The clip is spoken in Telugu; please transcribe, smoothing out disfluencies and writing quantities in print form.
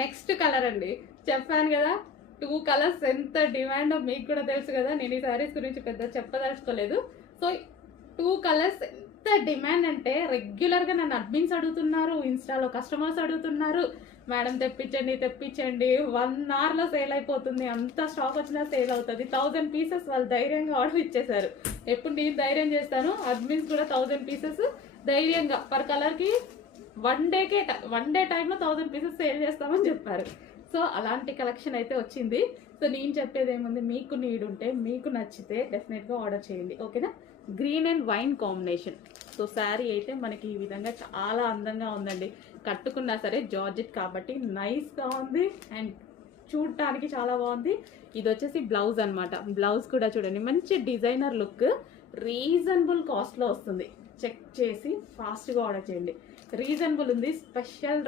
నెక్స్ట్ కలర్ అండి, చెప్పాను కదా 2 కలర్స్ ఎంత డిమాండ్ మీకు కూడా తెలుసు కదా. నేను ఈ సారీస్ గురించి పెద్ద చెప్పదలుచుకోలేదు. సో 2 కలర్స్ ఎంత డిమాండ్ అంటే రెగ్యులర్గా నన్ను అడ్మిన్స్ అడుగుతున్నారు, ఇన్స్టాలో కస్టమర్స్ అడుగుతున్నారు, మేడం తెప్పించండి తెప్పించండి. 1 అవర్లో సేల్ అయిపోతుంది, అంత స్టాక్ వచ్చినా సేల్ అవుతుంది. 1000 పీసెస్ వాళ్ళు ధైర్యంగా ఆర్డర్ ఇచ్చేసారు. ఎప్పుడు నేను ధైర్యం చేస్తాను, అడ్మిన్స్ కూడా 1000 పీసెస్ ధైర్యంగా పర్ కలర్కి 1 డే టైంలో 1000 పీసెస్ సేల్ చేస్తామని చెప్పారు. సో అలాంటి కలెక్షన్ అయితే వచ్చింది. సో నేను చెప్పేది ఏముంది, మీకు నీడ్ ఉంటే మీకు నచ్చితే డెఫినెట్గా ఆర్డర్ చేయండి, ఓకేనా. Green and wine combination. So sari అయితే మనకి ఈ విధంగా చాలా అందంగా ఉందండి. కట్టుకున్నా సరే జార్జెట్ కాబట్టి నైస్గా ఉంది అండ్ చూడటానికి చాలా బాగుంది. ఇది వచ్చేసి బ్లౌజ్ అనమాట. బ్లౌజ్ కూడా చూడండి మంచి డిజైనర్ లుక్, రీజనబుల్ కాస్ట్లో వస్తుంది. చెక్ చేసి ఫాస్ట్గా ఆర్డర్ చేయండి. రీజనబుల్ ఉంది, స్పెషల్